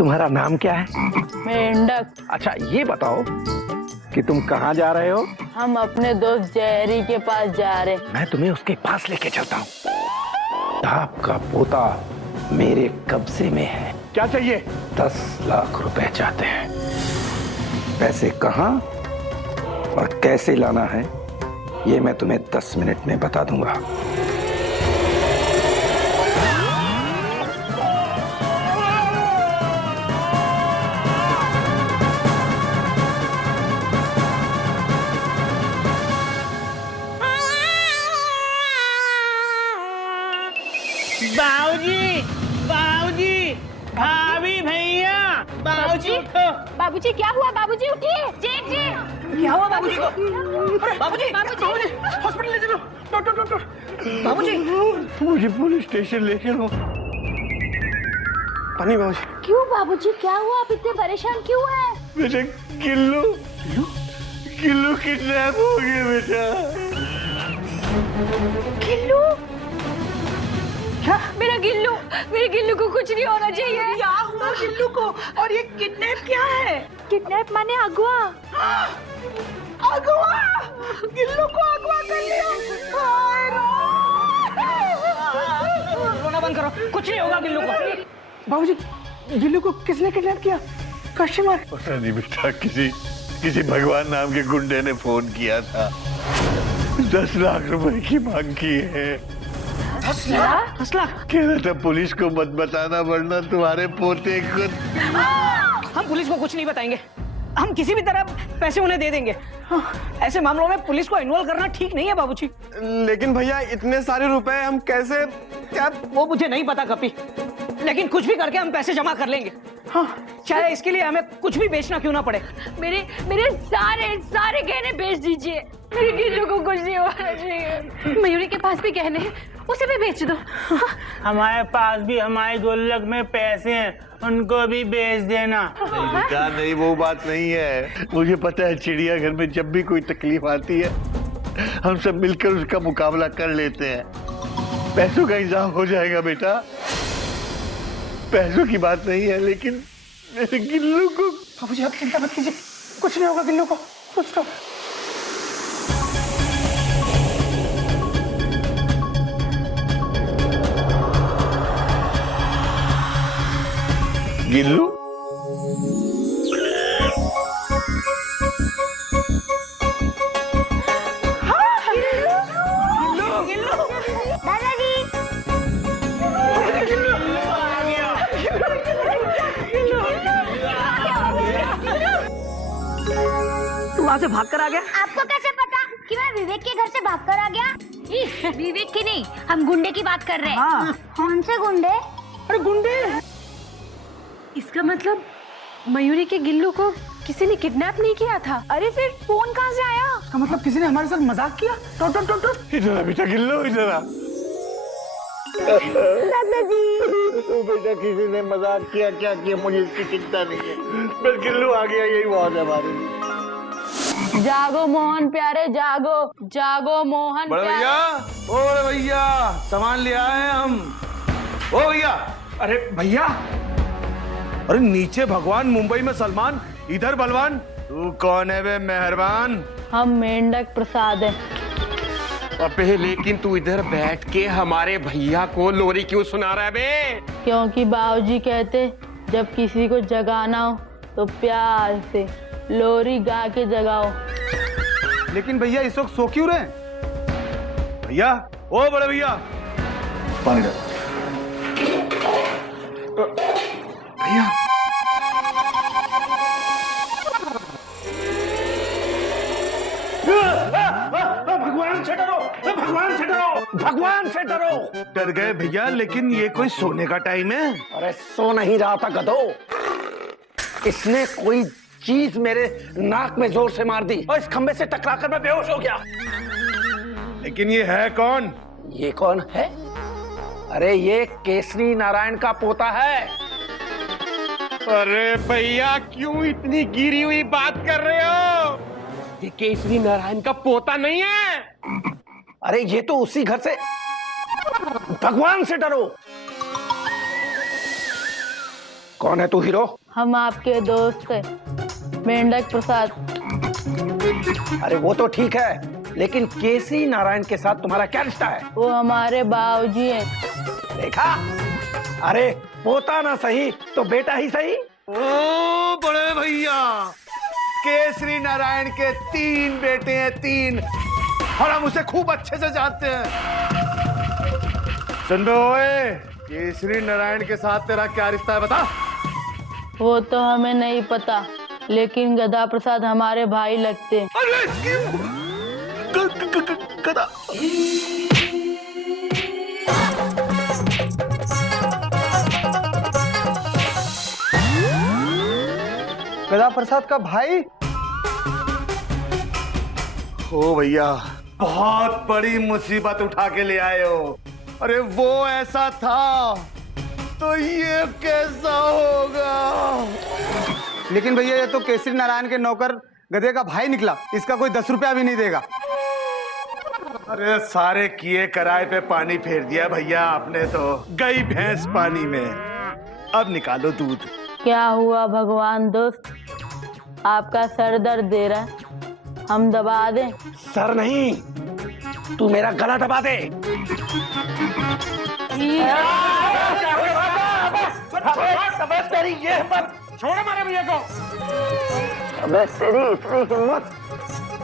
तुम्हारा नाम क्या है? मेंढक। अच्छा ये बताओ कि तुम कहाँ जा रहे हो? हम अपने दोस्त जहरी के पास जा रहे। मैं तुम्हें उसके पास लेके चलता हूँ। आपका पोता मेरे कब्जे में है। क्या चाहिए? 10 लाख रुपए चाहते हैं। पैसे कहाँ और कैसे लाना है ये मैं तुम्हें 10 मिनट में बता दूंगा। बाबूजी, बाबूजी, भाभी भैया, बाबूजी उठो। बाबूजी क्या हुआ? बाबूजी उठिए। जी जी क्या हुआ बाबूजी को? बाबूजी, बाबूजी हॉस्पिटल ले चलो। Doctor, doctor. बाबूजी, मुझे पुलिस स्टेशन ले चलो। पानी बाबूजी। क्यों बाबूजी क्या हुआ? आप इतने परेशान क्यों हैं? बेटा गिल्लू गिल्लू किडनैप हो गया बेटा। गिल्लू? क्या? मेरे गिल्लू को कुछ नहीं होना चाहिए। क्या हुआ गिल्लू को? और ये किडनैप क्या है? किडनैप माने अगवा। अगवा! गिल्लू को अगवा कर लिया। रोना बंद करो, कुछ नहीं होगा गिल्लू को। बाबूजी, गिल्लू को किसने किडनैप किया? कस्टमर? पता नहीं बेटा, किसी भगवान नाम के गुंडे ने फोन किया था। 10 लाख रुपए की मांग की है। 10 लाख? 10 लाख? कह रहा था पुलिस को मत बताना वरना तुम्हारे पोते को। हम पुलिस को कुछ नहीं बताएंगे। हम किसी भी तरह पैसे उन्हें दे देंगे। ऐसे मामलों में पुलिस को इन्वॉल्व करना ठीक नहीं है बाबूजी। लेकिन भैया इतने सारे रुपए हम कैसे? क्या? वो मुझे नहीं पता कपी, लेकिन कुछ भी करके हम पैसे जमा कर लेंगे। हाँ, चाहे इसके लिए हमें कुछ भी बेचना क्यों ना पड़े। मेरे सारे गहने बेच दीजिए। मेरे गिल्लू को कुछ नहीं होना चाहिए। मयूरी के पास भी गहने हैं, उसे भी बेच दो। हमारे पास भी हमारे गुल्लक में पैसे हैं, उनको भी बेच देना। बेटा नहीं, वो बात नहीं है। मुझे पता है चिड़ियाघर में जब भी कोई तकलीफ आती है हम सब मिलकर उसका मुकाबला कर लेते हैं। पैसों का इंतजाम हो जाएगा बेटा। पैसों की बात नहीं है, लेकिन मेरे गिल्लू को। बाबूजी आप चिंता मत कीजिए, कुछ नहीं होगा गिल्लू को। कुछ तो गिल्लू दादाजी तू वहाँ से भाग कर आ गया? आपको कैसे पता कि मैं विवेक के घर से भागकर आ गया? विवेक की नहीं, हम गुंडे की बात कर रहे हैं। हाँ। कौन से गुंडे? अरे गुंडे! इसका मतलब मयूरी के गिल्लू को किसी ने किडनैप नहीं किया था। अरे फिर फोन कहाँ से आया? का मतलब किसी ने हमारे साथ मजाक किया? इधर आ बेटा, गिल्लू इधर आ। तो बेटा किसी ने मजाक किया, क्या किया मुझे इसकी चिंता नहीं है। बस गिल्लू आ गया, यही बहुत है हमारे लिए। जागो मोहन प्यारे, जागो जागो मोहन बड़े प्यारे। भैया, ओ बड़े भैया, सामान ले आए हैं हम। ओ भैया, अरे भैया, अरे नीचे भगवान, मुंबई में सलमान, इधर बलवान। तू कौन है बे मेहरबान? हम मेंढक प्रसाद है। अबे लेकिन तू इधर बैठ के हमारे भैया को लोरी क्यों सुना रहा है बे? क्योंकि बाबूजी कहते जब किसी को जगाना हो तो प्यार से लोरी गा के जगाओ। लेकिन भैया इस वक्त सो क्यों रहे? भैया, ओ बड़े भैया, पानी डाल। भैया भगवान से डरो, भगवान से डरो, भगवान से डरो। डर गए भैया, लेकिन ये कोई सोने का टाइम है? अरे सो नहीं रहा था गधो। इसने कोई चीज मेरे नाक में जोर से मार दी और इस खंबे से टकराकर मैं बेहोश हो गया। लेकिन ये है कौन? ये कौन है? अरे ये केसरी नारायण का पोता है। अरे भैया क्यों इतनी गिरी हुई बात कर रहे हो? ये केसरी नारायण का पोता नहीं है। अरे ये तो उसी घर से। भगवान से डरो। कौन है तू हीरो? हम आपके दोस्त हैं, मेंढक प्रसाद। अरे वो तो ठीक है, लेकिन केसरी नारायण के साथ तुम्हारा क्या रिश्ता है? वो हमारे बाबूजी हैं। देखा? अरे पोता ना सही तो बेटा ही सही। ओ बड़े भैया, केसरी नारायण के 3 बेटे हैं, 3, और हम उसे खूब अच्छे से जानते हैं। सुन बे ओए, केसरी नारायण के साथ तेरा क्या रिश्ता है बता? वो तो हमें नहीं पता, लेकिन गदा प्रसाद हमारे भाई लगते हैं। अरे गदा। गदा प्रसाद का भाई? ओ भैया, बहुत बड़ी मुसीबत उठा के ले आए हो। अरे वो ऐसा था तो ये कैसा होगा? लेकिन भैया ये तो केसरी नारायण के नौकर गधे का भाई निकला, इसका कोई 10 रुपया भी नहीं देगा। अरे सारे किए कराए पे पानी फेर दिया भैया आपने तो। गई भैंस पानी में, अब निकालो दूध। क्या हुआ भगवान दोस्त, आपका सर दर्द दे रहा है, हम दबा दें? सर नहीं, तू मेरा गला दबा दे। तेरी ये हिम्मत, छोड़ हमारे भैया को। अबे तेरी इतनी हिम्मत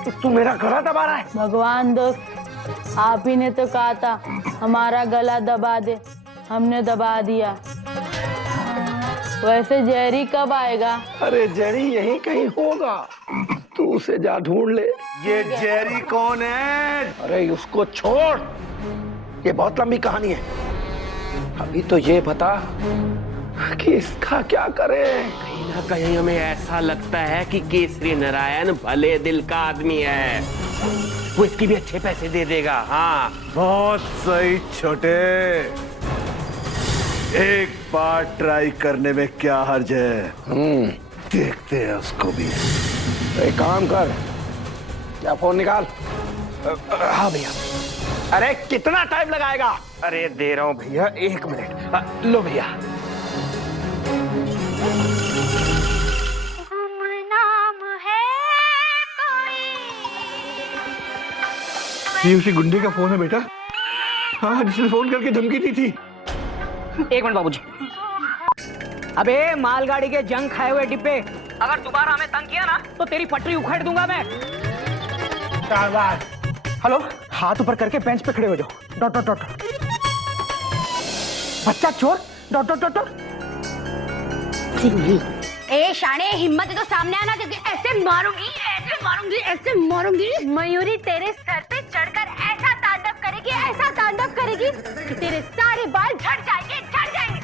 कि तू मेरा गला दबा रहा है? भगवान दोस्त, आप ही ने तो कहा था हमारा गला दबा दे, हमने दबा दिया। वैसे जेरी कब आएगा? अरे जेरी यहीं कहीं होगा, तू उसे जा ढूंढ ले। ये जेरी कौन है? अरे उसको छोड़, ये बहुत लंबी कहानी है। अभी तो ये बता कि इसका क्या करे। कहीं ना कहीं हमें ऐसा लगता है कि केसरी नारायण भले दिल का आदमी है, वो इसकी भी अच्छे पैसे दे देगा। हाँ बहुत सही छोटे, एक बार ट्राई करने में क्या हर्ज है। देखते हैं उसको भी। एक काम कर, क्या फोन निकाल। हाँ भैया। अरे कितना टाइम लगाएगा? अरे दे रहा हूँ भैया, 1 मिनट। लो भैया। ये उसी गुंडे का फोन है बेटा। हाँ, जिसने फोन करके धमकी दी थी। 1 मिनट बाबूजी। अबे मालगाड़ी के जंग खाए हुए डिब्बे, अगर दोबारा हमें तंग किया ना तो तेरी पटरी उखाड़ दूंगा मैं। हेलो, हाथ ऊपर करके बेंच पे खड़े हो जाओ। Dot dot dot. बच्चा चोर। Dot dot dot. ए शाने, हिम्मत है तो सामने आना, क्योंकि ऐसे मारूंगी, ऐसे मारूंगी, ऐसे मारूंगी। मयूरी तेरे सर पे चढ़कर ऐसा तांडव करेगी, ऐसा तांडव करेगी कि तेरे सारे बाल झड़ जाएंगे, झड़ जाएंगे।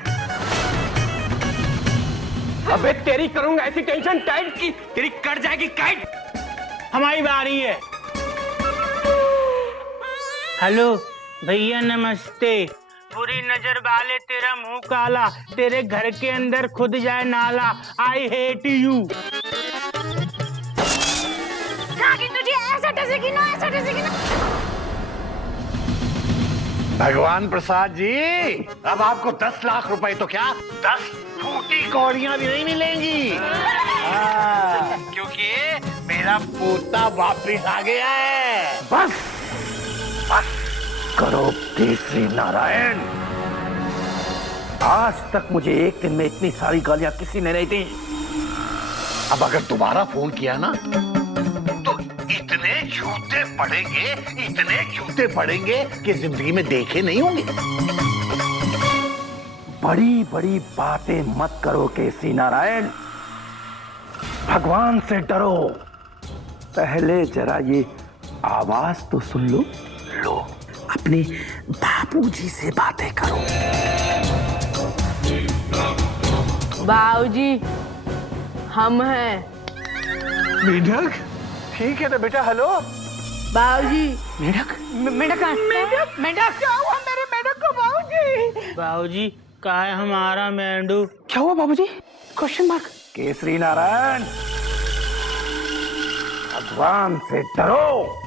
अबे तेरी करूंगा ऐसी टेंशन टाइट की तेरी कट जाएगी काइट। हमारी बारी है। हेलो भैया नमस्ते। बुरी नजर वाले तेरा मुंह काला, तेरे घर के अंदर खुद जाए नाला। I hate you. तुझे ऐसा टसेगी ना, ऐसा टसेगी ना। भगवान प्रसाद जी, अब आपको 10 लाख रुपए तो क्या 10 फूटी कौड़ियां भी नहीं मिलेंगी। क्योंकि मेरा पोता वापिस आ गया है। बस बस करो केसरी नारायण। आज तक मुझे एक दिन में इतनी सारी गालियां किसी ने नहीं दी। अब अगर दोबारा फोन किया ना तो इतने जूते पड़ेंगे, इतने जूते पड़ेंगे कि जिंदगी में देखे नहीं होंगे। बड़ी बड़ी बातें मत करो केसरी नारायण, भगवान से डरो। पहले जरा ये आवाज तो सुन लो। लो, अपने बापूजी से बातें करो। बाबूजी, हम हैं। मेढक, ठीक है तो बेटा। हेलो बाबूजी। मेढक, मेढक, मेढक, मेढक। क्या हुआ मेरे मेढक को बाबूजी? बाबूजी कहा है हमारा मेंढू? क्या हुआ बाबूजी? Question mark. केसरी नारायण, भगवान से डरो।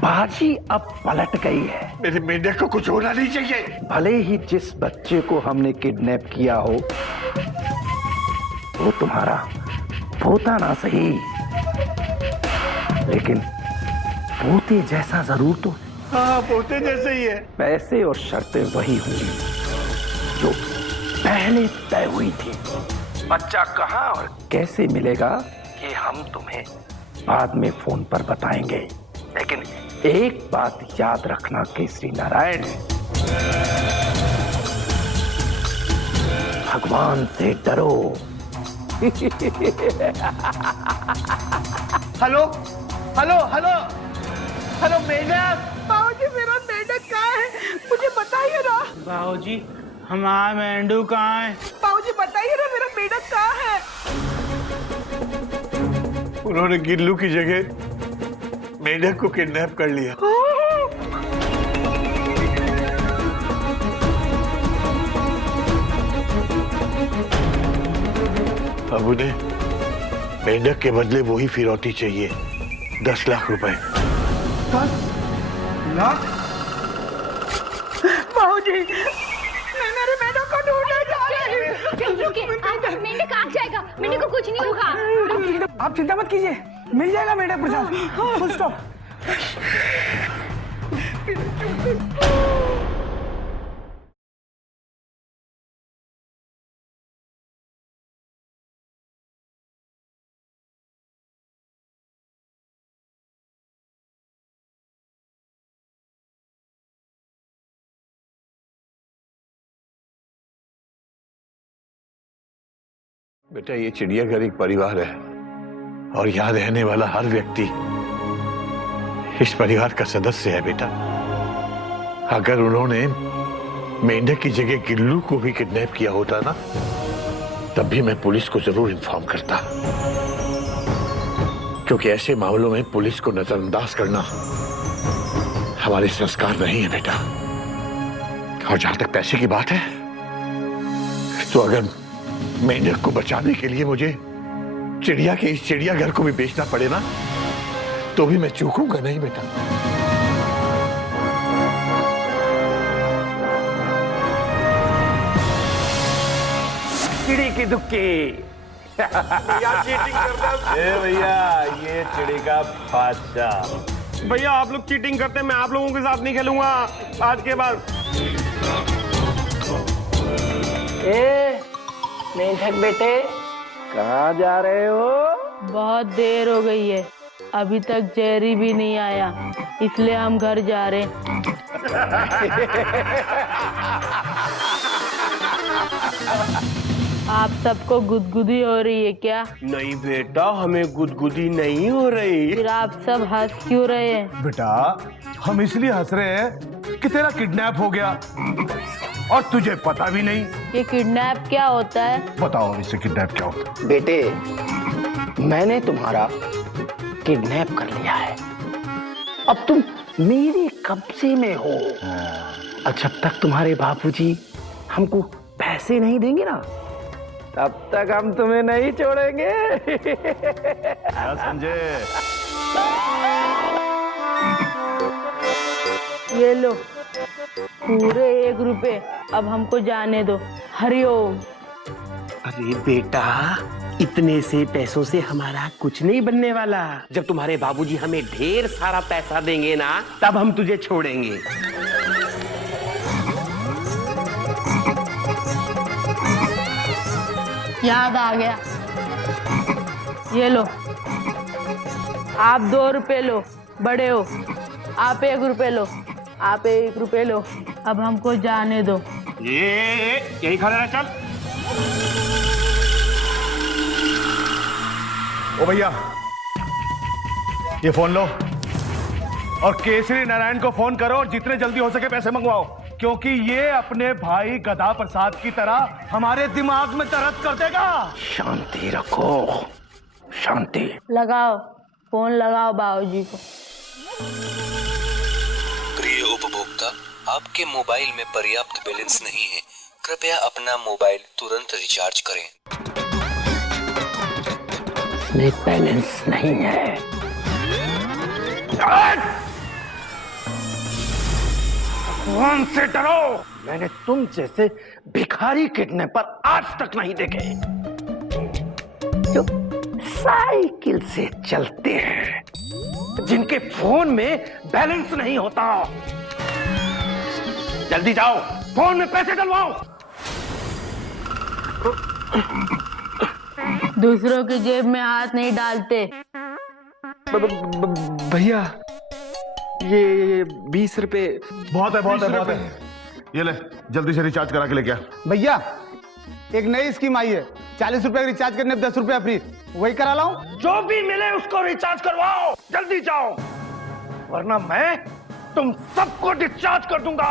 बाजी अब पलट गई है। मेरे मेढक को कुछ होना नहीं चाहिए। भले ही जिस बच्चे को हमने किडनैप किया हो, वो तुम्हारा पोता ना सही, लेकिन पोते जैसा जरूर तो है। हाँ, पोते जैसे ही है। पैसे और शर्तें वही होंगी जो पहले तय हुई थी। बच्चा कहाँ और कैसे मिलेगा ये हम तुम्हें बाद में फोन पर बताएंगे, लेकिन एक बात याद रखना केसरी नारायण, भगवान से डरो। हेलो हेलो हेलो हेलो मेंढक। बाबूजी मेरा मेंढक कहाँ है? मुझे बताइए ना। बाबूजी हमारा मेंढू कहाँ है? बाबूजी बताइए ना, मेरा मेंढक कहाँ है? उन्होंने गिल्लू की जगह मेंढक को किडनैप कर लिया। अब उन्हें मेंढक के बदले वही फिरौती चाहिए, 10 लाख रुपए। 10 लाख? बाबूजी मैं मेरे मेंढक को ढूंढने जा रही हूँ। मेंढक आ जाएगा, मेंढक को कुछ नहीं होगा। आप चिंता मत कीजिए, मिल जाएगा मेंढक प्रसाद। Full stop. बेटा, ये चिड़ियाघर एक परिवार है और यहाँ रहने वाला हर व्यक्ति इस परिवार का सदस्य है। बेटा, अगर उन्होंने मेंढक की जगह गिल्लू को भी किडनैप किया होता ना, तब भी मैं पुलिस को जरूर इन्फॉर्म करता, क्योंकि ऐसे मामलों में पुलिस को नजरअंदाज करना हमारे संस्कार नहीं है। बेटा, और जहां तक पैसे की बात है, तो अगर मेंढक को बचाने के लिए मुझे चिड़िया के इस चिड़ियाघर को भी बेचना पड़े ना, तो भी मैं चूकूंगा नहीं। बेटा, चिड़ी की दुक्की। चीटिंग करता है भैया, ये चिड़ी का बादशाह। भैया आप लोग चीटिंग करते हैं, मैं आप लोगों के साथ नहीं खेलूंगा आज के बाद। मेंढक बेटे कहाँ जा रहे हो? बहुत देर हो गई है, अभी तक जेरी भी नहीं आया, इसलिए हम घर जा रहे हैं। आप सबको गुदगुदी हो रही है क्या? नहीं बेटा, हमें गुदगुदी नहीं हो रही। फिर आप सब हंस क्यों रहे हैं? बेटा, हम इसलिए हंस रहे हैं कि तेरा किडनैप हो गया और तुझे पता भी नहीं। ये किडनैप क्या होता है? बताओ इससे किडनैप क्या होता है? बेटे, मैंने तुम्हारा किडनैप कर लिया है, अब तुम मेरे कब्जे में हो। और जब तक तुम्हारे बापूजी हमको पैसे नहीं देंगे ना, तब तक हम तुम्हें नहीं छोड़ेंगे। संजय, ये लो पूरे 1 रुपए, अब हमको जाने दो। हरिओम। अरे बेटा, इतने से पैसों से हमारा कुछ नहीं बनने वाला। जब तुम्हारे बाबूजी हमें ढेर सारा पैसा देंगे ना, तब हम तुझे छोड़ेंगे। याद आ गया, ये लो। आप 2 रुपए लो, बड़े हो। आप 1 रुपए लो, आप 1 रुपए लो। अब हमको जाने दो। ये यही खड़ा रह, चल। ओ भैया, ये फोन लो और केसरी नारायण को फोन करो और जितने जल्दी हो सके पैसे मंगवाओ, क्योंकि ये अपने भाई गधा प्रसाद की तरह हमारे दिमाग में दर्द कर देगा। शांति रखो, शांति। लगाओ फोन, लगाओ बाबूजी को। प्रिय उपभोक्ता, आपके मोबाइल में पर्याप्त बैलेंस नहीं है, कृपया अपना मोबाइल तुरंत रिचार्ज करें। इसमें बैलेंस नहीं है। भगवान से डरो, मैंने तुम जैसे भिखारी किडनैपर आज तक नहीं देखे। जो साइकिल से चलते हैं, जिनके फोन में बैलेंस नहीं होता। जल्दी जाओ, फोन में पैसे डलवाओ। दूसरों की जेब में हाथ नहीं डालते। भैया ये 20 रुपए बहुत है, बहुत है, बहुत है। ये ले, जल्दी से रिचार्ज करा के लेके आ। भैया एक नई स्कीम आई है, 40 रुपए का रिचार्ज करने पे 10 रुपया फ्री, वही करा लाऊं? जो भी मिले उसको रिचार्ज करवाओ, जल्दी जाओ, वरना मैं तुम सबको डिस्चार्ज कर दूंगा।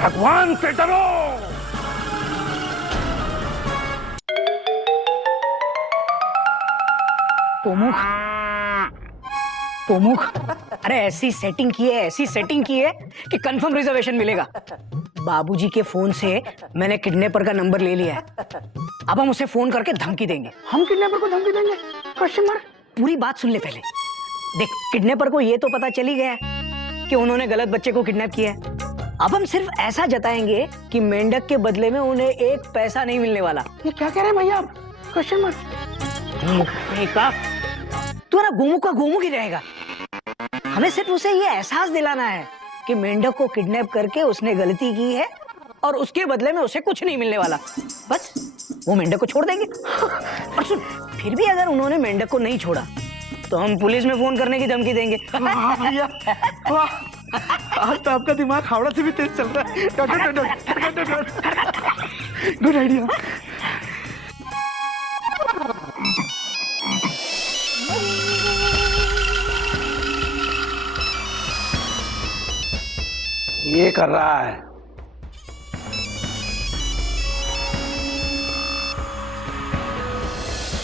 भगवान से डरो। तोमुख, अरे ऐसी सेटिंग की है कि कंफर्म रिजर्वेशन मिलेगा। बाबूजी के फोन से मैंने किडनैपर का नंबर ले लिया है। अब हम उसे फोन करके धमकी देंगे। हम किडनैपर को धमकी देंगे? Question mark. पूरी बात सुन ले पहले। देख, किडनैपर को ये तो पता चल ही गया है कि उन्होंने गलत बच्चे को किडनैप किया है। अब हम सिर्फ ऐसा जताएंगे कि मेंढक के बदले में उन्हें एक पैसा नहीं मिलने वाला। ये क्या कह रहे हैं भैया आप? Question mark. तू ना गोमुख का गोमुख ही रहेगा। हमें सिर्फ उसे ये एहसास दिलाना है कि मेंढक को किडनैप करके उसने गलती की है और उसके बदले में उसे कुछ नहीं मिलने वाला। बस वो मेंढक को छोड़ देंगे। और सुन, फिर भी अगर उन्होंने मेंढक को नहीं छोड़ा तो हम पुलिस में फोन करने की धमकी देंगे। हाँ भैया, वाह, आज तो आपका दिमाग हावड़ा से भी तेज चल रहा है। Good idea. ये कर रहा है।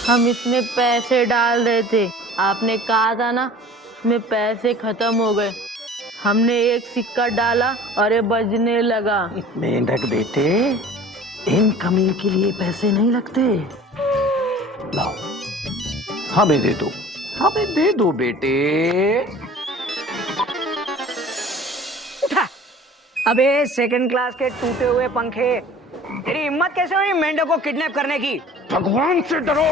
हम इसमें पैसे डाल रहे थे, आपने कहा था ना इसमें पैसे खत्म हो गए। हमने एक सिक्का डाला और ये बजने लगा। मेंढक बेटे, इनकमिंग के लिए पैसे नहीं लगते। लाओ, हमें दे दो, हमें दे दो बेटे। उठा। अबे सेकंड क्लास के टूटे हुए पंखे, तेरी हिम्मत कैसे हुई मेंढक को किडनैप करने की? भगवान से डरो।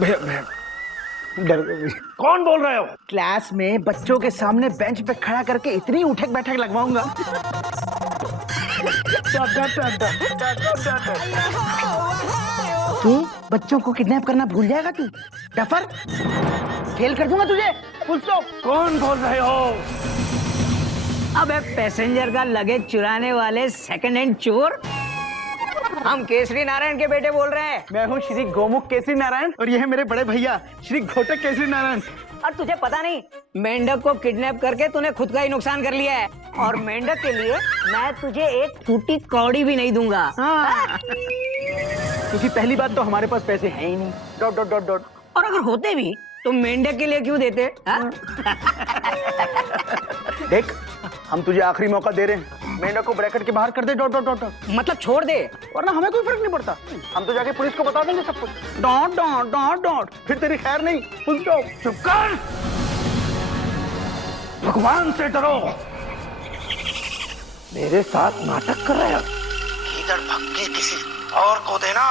भैया भैया, डर। कौन बोल रहे हो? क्लास में बच्चों के सामने बेंच पे खड़ा करके इतनी उठक बैठक लगवाऊंगा। तू बच्चों को किडनैप करना भूल जाएगा तू, डफर। फेल कर दूंगा तुझे। पूछ लो। कौन बोल रहे हो? अबे पैसेंजर का लगेज चुराने वाले सेकंड हैंड चोर। हम केसरी नारायण के बेटे बोल रहे हैं। मैं हूँ श्री गोमुख केसरी नारायण और ये है मेरे बड़े भैया श्री घोटक केसरी नारायण। और तुझे पता नहीं, मेंढक को किडनैप करके तूने खुद का ही नुकसान कर लिया है। और मेंढक के लिए मैं तुझे एक फूटी कौड़ी भी नहीं दूंगा। हाँ। क्योंकि पहली बात तो हमारे पास पैसे हैं ही नहीं। Dot dot dot dot. और अगर होते भी तो मेंढक के लिए क्यों देते? देख, हम तुझे आखिरी मौका दे रहे हैं, मेंढक को ब्रैकेट के बाहर कर दे। Dot dot dot dot. मतलब छोड़ दे, वरना हमें कोई फर्क नहीं पड़ता। हम तो जाके पुलिस को बता देंगे सब कुछ। Dot dot dot dot. फिर तेरी खैर नहीं। Full stop. चुप कर। भगवान से डरो। मेरे साथ नाटक कर रहे हो? इधर धमकी किसी और को देना,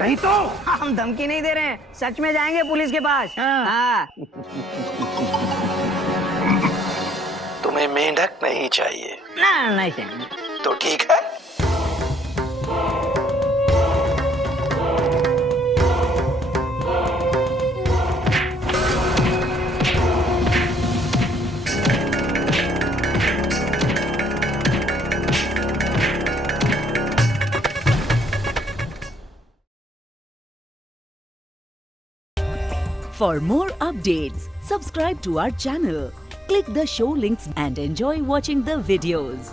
नहीं तो। हम धमकी नहीं दे रहे हैं, सच में जाएंगे पुलिस के पास। हाँ। तुम्हें मेंढक नहीं चाहिए ना, नहीं चाहिए। तो ठीक है। For more updates, subscribe to our channel, click the show links and enjoy watching the videos.